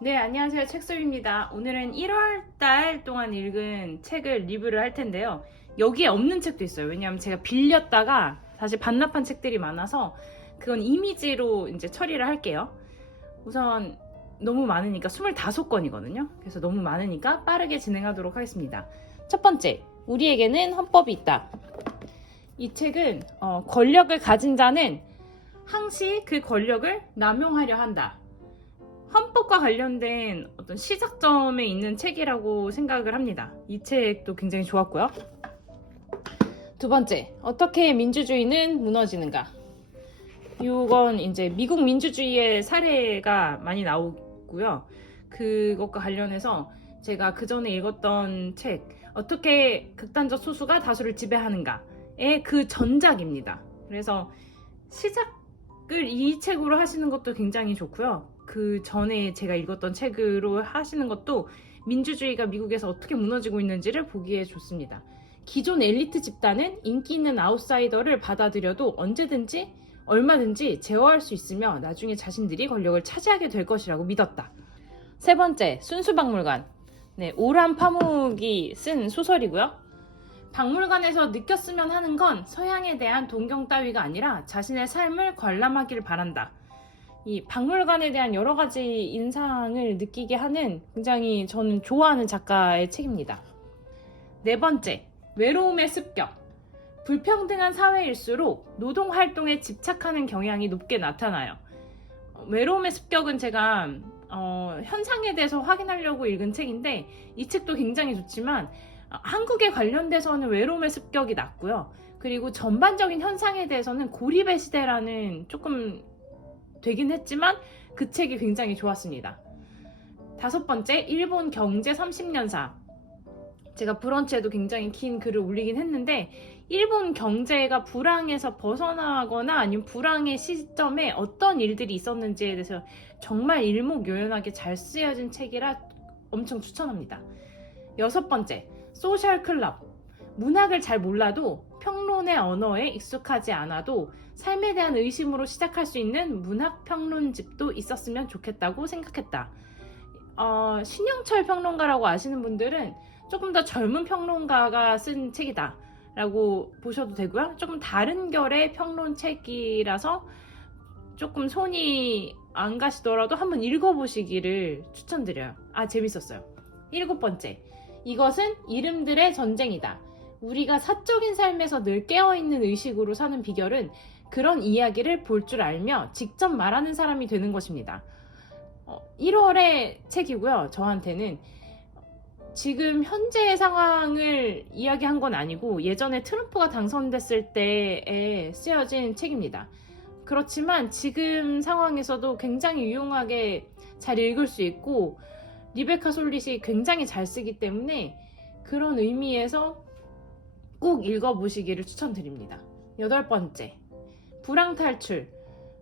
네, 안녕하세요. 책소입니다. 오늘은 1월 달 동안 읽은 책을 리뷰를 할 텐데요. 여기에 없는 책도 있어요. 왜냐하면 제가 빌렸다가 다시 반납한 책들이 많아서 그건 이미지로 이제 처리를 할게요. 우선 너무 많으니까 25권이거든요. 그래서 너무 많으니까 빠르게 진행하도록 하겠습니다. 첫 번째, 우리에게는 헌법이 있다. 이 책은 권력을 가진 자는 항시 그 권력을 남용하려 한다. 헌법과 관련된 어떤 시작점에 있는 책이라고 생각을 합니다. 이 책도 굉장히 좋았고요. 두 번째, 어떻게 민주주의는 무너지는가? 이건 이제 미국 민주주의의 사례가 많이 나오고요. 그것과 관련해서 제가 그 전에 읽었던 책, 어떻게 극단적 소수가 다수를 지배하는가의 그 전작입니다. 그래서 시작을 이 책으로 하시는 것도 굉장히 좋고요. 그 전에 제가 읽었던 책으로 하시는 것도 민주주의가 미국에서 어떻게 무너지고 있는지를 보기에 좋습니다. 기존 엘리트 집단은 인기 있는 아웃사이더를 받아들여도 언제든지 얼마든지 제어할 수 있으며 나중에 자신들이 권력을 차지하게 될 것이라고 믿었다. 세 번째, 순수박물관. 네, 오란 파묵이 쓴 소설이고요. 박물관에서 느꼈으면 하는 건 서양에 대한 동경 따위가 아니라 자신의 삶을 관람하길 바란다. 이 박물관에 대한 여러 가지 인상을 느끼게 하는 굉장히 저는 좋아하는 작가의 책입니다. 네 번째, 외로움의 습격. 불평등한 사회일수록 노동활동에 집착하는 경향이 높게 나타나요. 외로움의 습격은 제가 현상에 대해서 확인하려고 읽은 책인데 이 책도 굉장히 좋지만 한국에 관련돼서는 외로움의 습격이 낮고요. 그리고 전반적인 현상에 대해서는 고립의 시대라는 조금 되긴 했지만 그 책이 굉장히 좋았습니다. 다섯 번째, 일본 경제 30년사. 제가 브런치에도 굉장히 긴 글을 올리긴 했는데 일본 경제가 불황에서 벗어나거나 아니면 불황의 시점에 어떤 일들이 있었는지에 대해서 정말 일목요연하게 잘 쓰여진 책이라 엄청 추천합니다. 여섯 번째, 소셜 클럽. 문학을 잘 몰라도 평론의 언어에 익숙하지 않아도 삶에 대한 의심으로 시작할 수 있는 문학 평론집도 있었으면 좋겠다고 생각했다. 신영철 평론가라고 아시는 분들은 조금 더 젊은 평론가가 쓴 책이다 라고 보셔도 되고요. 조금 다른 결의 평론책이라서 조금 손이 안 가시더라도 한번 읽어보시기를 추천드려요. 재밌었어요. 일곱 번째, 이것은 이름들의 전쟁이다. 우리가 사적인 삶에서 늘 깨어있는 의식으로 사는 비결은 그런 이야기를 볼 줄 알며 직접 말하는 사람이 되는 것입니다. 1월의 책이고요. 저한테는 지금 현재의 상황을 이야기한 건 아니고 예전에 트럼프가 당선됐을 때에 쓰여진 책입니다. 그렇지만 지금 상황에서도 굉장히 유용하게 잘 읽을 수 있고 리베카 솔릿이 굉장히 잘 쓰기 때문에 그런 의미에서 꼭 읽어보시기를 추천드립니다. 여덟 번째, 불황 탈출.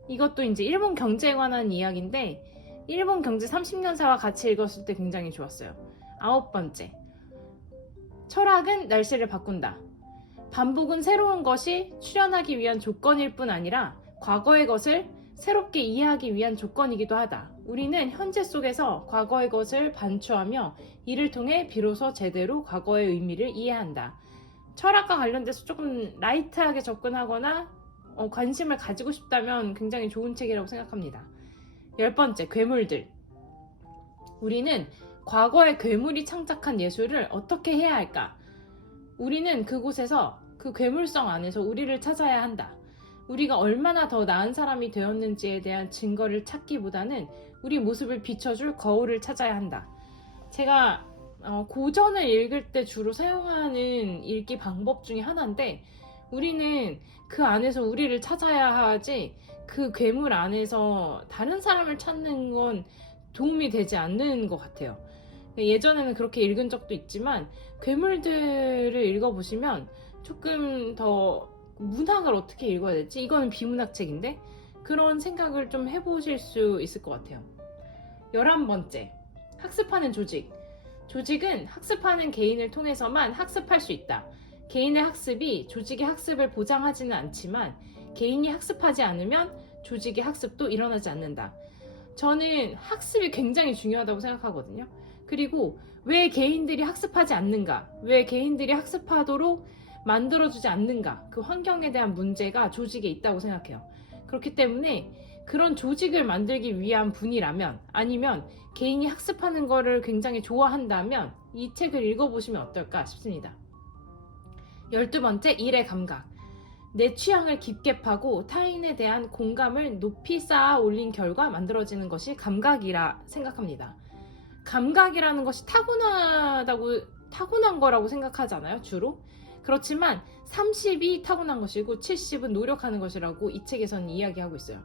이것도 이제 일본 경제에 관한 이야기인데 일본 경제 30년사와 같이 읽었을 때 굉장히 좋았어요. 아홉 번째, 철학은 날씨를 바꾼다. 반복은 새로운 것이 출현하기 위한 조건일 뿐 아니라 과거의 것을 새롭게 이해하기 위한 조건이기도 하다. 우리는 현재 속에서 과거의 것을 반추하며 이를 통해 비로소 제대로 과거의 의미를 이해한다. 철학과 관련돼서 조금 라이트하게 접근하거나 관심을 가지고 싶다면 굉장히 좋은 책이라고 생각합니다. 열 번째, 괴물들. 우리는 과거의 괴물이 창작한 예술을 어떻게 해야 할까? 우리는 그곳에서 그 괴물성 안에서 우리를 찾아야 한다. 우리가 얼마나 더 나은 사람이 되었는지에 대한 증거를 찾기보다는 우리 모습을 비춰줄 거울을 찾아야 한다. 제가 고전을 읽을 때 주로 사용하는 읽기 방법 중에 하나인데 우리는 그 안에서 우리를 찾아야 하지 그 괴물 안에서 다른 사람을 찾는 건 도움이 되지 않는 것 같아요. 예전에는 그렇게 읽은 적도 있지만 괴물들을 읽어보시면 조금 더 문학을 어떻게 읽어야 되지? 이거는 비문학책인데 그런 생각을 좀 해보실 수 있을 것 같아요. 11번째, 학습하는 조직. 조직은 학습하는 개인을 통해서만 학습할 수 있다. 개인의 학습이 조직의 학습을 보장하지는 않지만 개인이 학습하지 않으면 조직의 학습도 일어나지 않는다. 저는 학습이 굉장히 중요하다고 생각하거든요. 그리고 왜 개인들이 학습하지 않는가? 왜 개인들이 학습하도록 만들어주지 않는가? 그 환경에 대한 문제가 조직에 있다고 생각해요. 그렇기 때문에 그런 조직을 만들기 위한 분이라면, 아니면 개인이 학습하는 거를 굉장히 좋아한다면 이 책을 읽어보시면 어떨까 싶습니다. 12번째, 일의 감각. 내 취향을 깊게 파고 타인에 대한 공감을 높이 쌓아 올린 결과 만들어지는 것이 감각이라 생각합니다. 감각이라는 것이 타고난 거라고 생각하잖아요, 주로. 그렇지만 30이 타고난 것이고 70은 노력하는 것이라고 이 책에서는 이야기하고 있어요.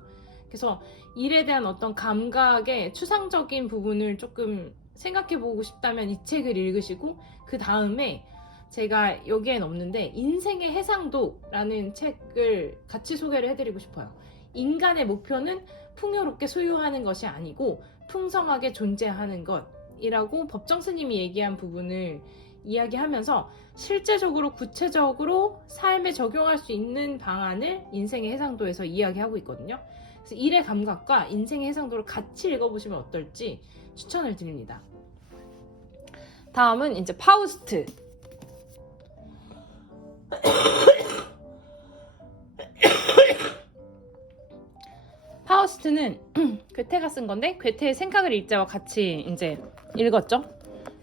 그래서 일에 대한 어떤 감각의 추상적인 부분을 조금 생각해 보고 싶다면 이 책을 읽으시고, 그 다음에 제가 여기엔 없는데 인생의 해상도라는 책을 같이 소개를 해드리고 싶어요. 인간의 목표는 풍요롭게 소유하는 것이 아니고 풍성하게 존재하는 것이라고 법정 스님이 얘기한 부분을 이야기하면서 실제적으로 구체적으로 삶에 적용할 수 있는 방안을 인생의 해상도에서 이야기하고 있거든요. 그래서 일의 감각과 인생의 해상도를 같이 읽어보시면 어떨지 추천을 드립니다. 다음은 이제 파우스트. 파우스트는 괴테가 쓴 건데, 괴테의 생각을 읽자와 같이 이제 읽었죠.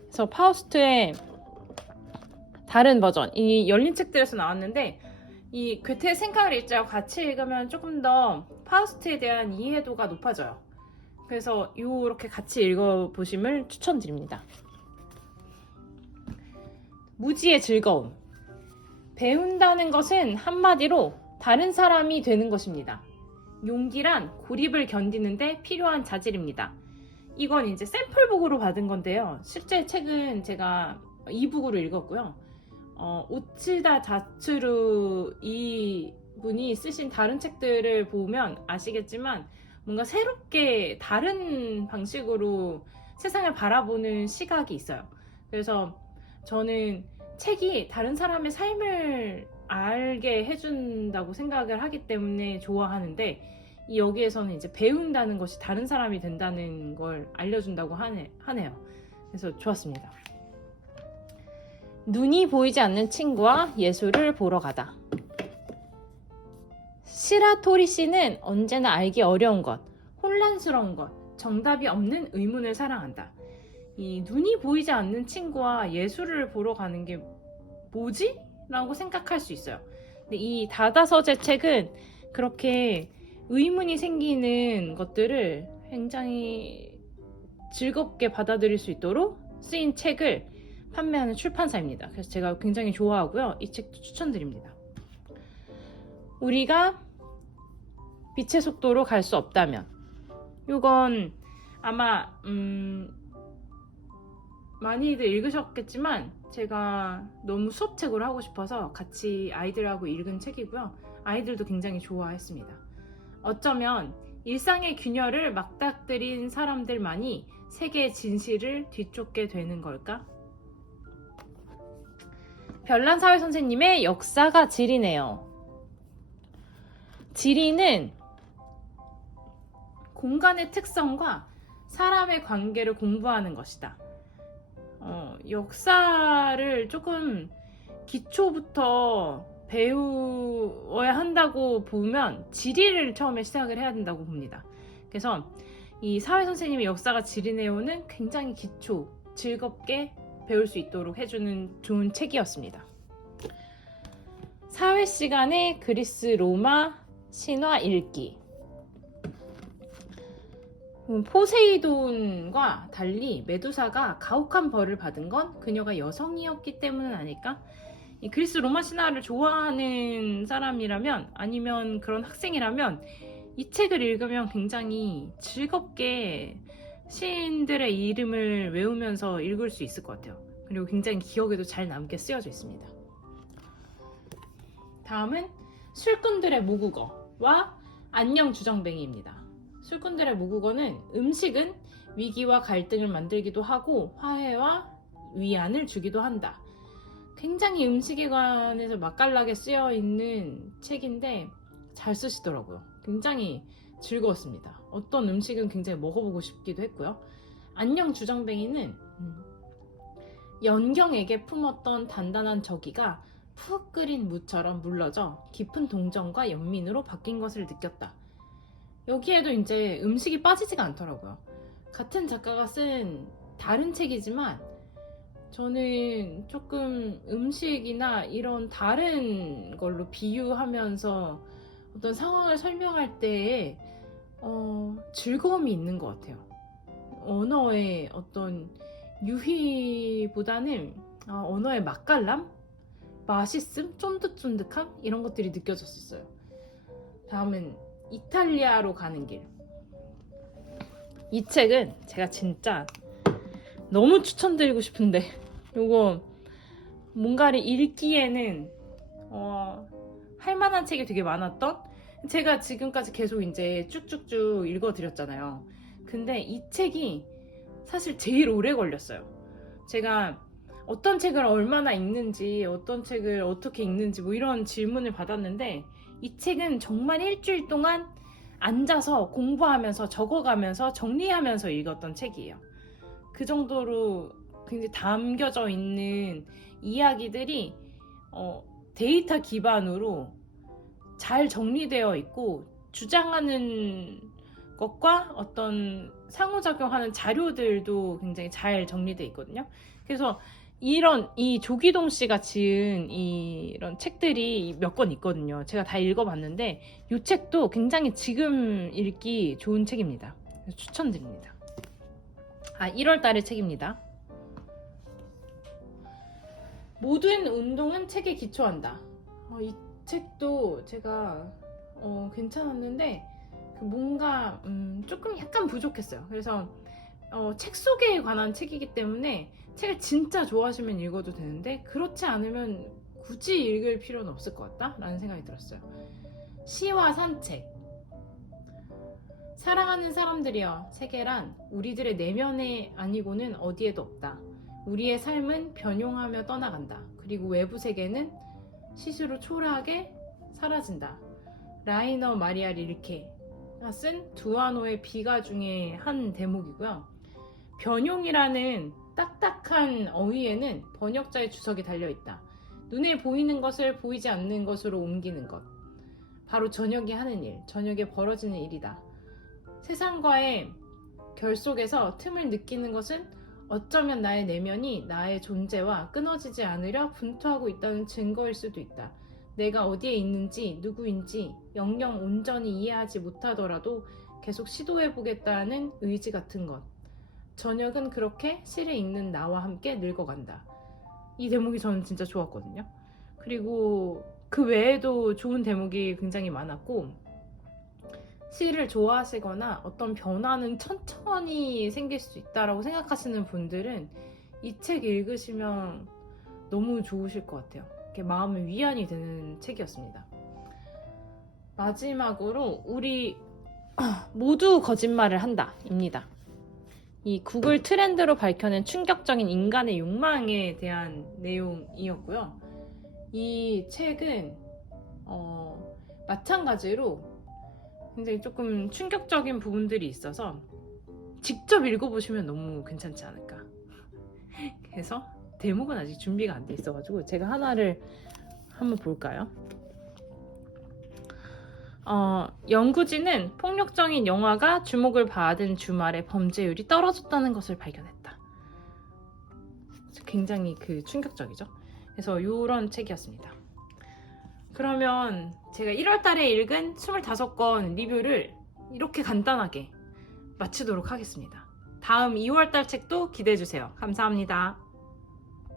그래서 파우스트의 다른 버전, 이 열린 책들에서 나왔는데, 이 괴테의 생각을 읽자와 같이 읽으면 조금 더 파우스트에 대한 이해도가 높아져요. 그래서 이렇게 같이 읽어보심을 추천드립니다. 무지의 즐거움. 배운다는 것은 한마디로 다른 사람이 되는 것입니다. 용기란 고립을 견디는데 필요한 자질입니다. 이건 이제 샘플북으로 받은 건데요. 실제 책은 제가 이북으로 읽었고요. 우치다 자츠루 이분이 쓰신 다른 책들을 보면 아시겠지만 뭔가 새롭게 다른 방식으로 세상을 바라보는 시각이 있어요. 그래서 저는 책이 다른 사람의 삶을 알게 해준다고 생각을 하기 때문에 좋아하는데, 여기에서는 이제 배운다는 것이 다른 사람이 된다는 걸 알려준다고 하네요. 그래서 좋았습니다. 눈이 보이지 않는 친구와 예술을 보러 가다. 시라토리 씨는 언제나 알기 어려운 것, 혼란스러운 것, 정답이 없는 의문을 사랑한다. 이 눈이 보이지 않는 친구와 예술을 보러 가는 게 뭐지? 라고 생각할 수 있어요. 근데 이 다다 서재 책은 그렇게 의문이 생기는 것들을 굉장히 즐겁게 받아들일 수 있도록 쓰인 책을 판매하는 출판사입니다. 그래서 제가 굉장히 좋아하고요. 이 책도 추천드립니다. 우리가 빛의 속도로 갈 수 없다면. 이건 아마 많이들 읽으셨겠지만 제가 너무 수업책으로 하고 싶어서 같이 아이들하고 읽은 책이고요. 아이들도 굉장히 좋아했습니다. 어쩌면 일상의 균열을 막닥뜨린 사람들만이 세계의 진실을 뒤쫓게 되는 걸까? 별난사회 선생님의 역사가 지리네요. 지리는 공간의 특성과 사람의 관계를 공부하는 것이다. 역사를 조금 기초부터 배워야 한다고 보면 지리를 처음에 시작을 해야 된다고 봅니다. 그래서 이 사회 선생님의 역사가 지리네요는 굉장히 기초, 즐겁게 배울 수 있도록 해주는 좋은 책이었습니다. 사회 시간의 그리스 로마 신화 읽기. 포세이돈과 달리 메두사가 가혹한 벌을 받은 건 그녀가 여성이었기 때문은 아닐까? 이 그리스 로마 신화를 좋아하는 사람이라면, 아니면 그런 학생이라면 이 책을 읽으면 굉장히 즐겁게 시인들의 이름을 외우면서 읽을 수 있을 것 같아요. 그리고 굉장히 기억에도 잘 남게 쓰여져 있습니다. 다음은 술꾼들의 모국어와 안녕 주정뱅이입니다. 술꾼들의 모국어는 음식은 위기와 갈등을 만들기도 하고 화해와 위안을 주기도 한다. 굉장히 음식에 관해서 맛깔나게 쓰여 있는 책인데 잘 쓰시더라고요. 굉장히 즐거웠습니다. 어떤 음식은 굉장히 먹어보고 싶기도 했고요. 안녕 주정뱅이는 연경에게 품었던 단단한 저기가 푹 끓인 무처럼 물러져 깊은 동정과 연민으로 바뀐 것을 느꼈다. 여기에도 이제 음식이 빠지지가 않더라고요. 같은 작가가 쓴 다른 책이지만 저는 조금 음식이나 이런 다른 걸로 비유하면서 어떤 상황을 설명할 때에 즐거움이 있는 것 같아요. 언어의 어떤 유희보다는 언어의 맛깔남? 맛있음? 쫀득쫀득함? 이런 것들이 느껴졌었어요. 다음은 이탈리아로 가는 길. 이 책은 제가 진짜 너무 추천드리고 싶은데 이거 뭔가를 읽기에는 할 만한 책이 되게 많았던, 제가 지금까지 계속 이제 쭉쭉쭉 읽어드렸잖아요. 근데 이 책이 사실 제일 오래 걸렸어요. 제가 어떤 책을 얼마나 읽는지, 어떤 책을 어떻게 읽는지 뭐 이런 질문을 받았는데 이 책은 정말 일주일 동안 앉아서 공부하면서 적어가면서 정리하면서 읽었던 책이에요. 그 정도로 굉장히 담겨져 있는 이야기들이 데이터 기반으로 잘 정리되어 있고 주장하는 것과 어떤 상호작용하는 자료들도 굉장히 잘 정리되어 있거든요. 그래서 이 조기동 씨가 지은 이런 책들이 몇 권 있거든요. 제가 다 읽어봤는데 이 책도 굉장히 지금 읽기 좋은 책입니다. 추천드립니다. 1월 달의 책입니다. 모든 운동은 책에 기초한다. 이 책도 제가 괜찮았는데 뭔가 조금 약간 부족했어요. 그래서 책 소개에 관한 책이기 때문에 책을 진짜 좋아하시면 읽어도 되는데 그렇지 않으면 굳이 읽을 필요는 없을 것 같다 라는 생각이 들었어요. 시와 산책. 사랑하는 사람들이여, 세계란 우리들의 내면에 아니고는 어디에도 없다. 우리의 삶은 변용하며 떠나간다. 그리고 외부 세계는 시시로 초라하게 사라진다. 라이너 마리아 릴케가 쓴 두아노의 비가 중에 한 대목이고요. 변용이라는 딱딱한 어휘에는 번역자의 주석이 달려있다. 눈에 보이는 것을 보이지 않는 것으로 옮기는 것. 바로 저녁이 하는 일, 저녁에 벌어지는 일이다. 세상과의 결속에서 틈을 느끼는 것은 어쩌면 나의 내면이 나의 존재와 끊어지지 않으려 분투하고 있다는 증거일 수도 있다. 내가 어디에 있는지, 누구인지 영영 온전히 이해하지 못하더라도 계속 시도해보겠다는 의지 같은 것. 저녁은 그렇게 시를 읽는 나와 함께 늙어간다. 이 대목이 저는 진짜 좋았거든요. 그리고 그 외에도 좋은 대목이 굉장히 많았고, 시를 좋아하시거나 어떤 변화는 천천히 생길 수 있다라고 생각하시는 분들은 이 책 읽으시면 너무 좋으실 것 같아요. 이렇게 마음의 위안이 되는 책이었습니다. 마지막으로 우리 모두 거짓말을 한다 입니다. 이 구글 트렌드로 밝혀낸 충격적인 인간의 욕망에 대한 내용이었고요. 이 책은 마찬가지로 굉장히 조금 충격적인 부분들이 있어서 직접 읽어보시면 너무 괜찮지 않을까. 그래서 대목은 아직 준비가 안 돼 있어가지고 제가 하나를 한번 볼까요? 연구진은 폭력적인 영화가 주목을 받은 주말에 범죄율이 떨어졌다는 것을 발견했다. 굉장히 충격적이죠. 그래서 이런 책이었습니다. 그러면 제가 1월 달에 읽은 25권 리뷰를 이렇게 간단하게 마치도록 하겠습니다. 다음 2월 달 책도 기대해 주세요. 감사합니다.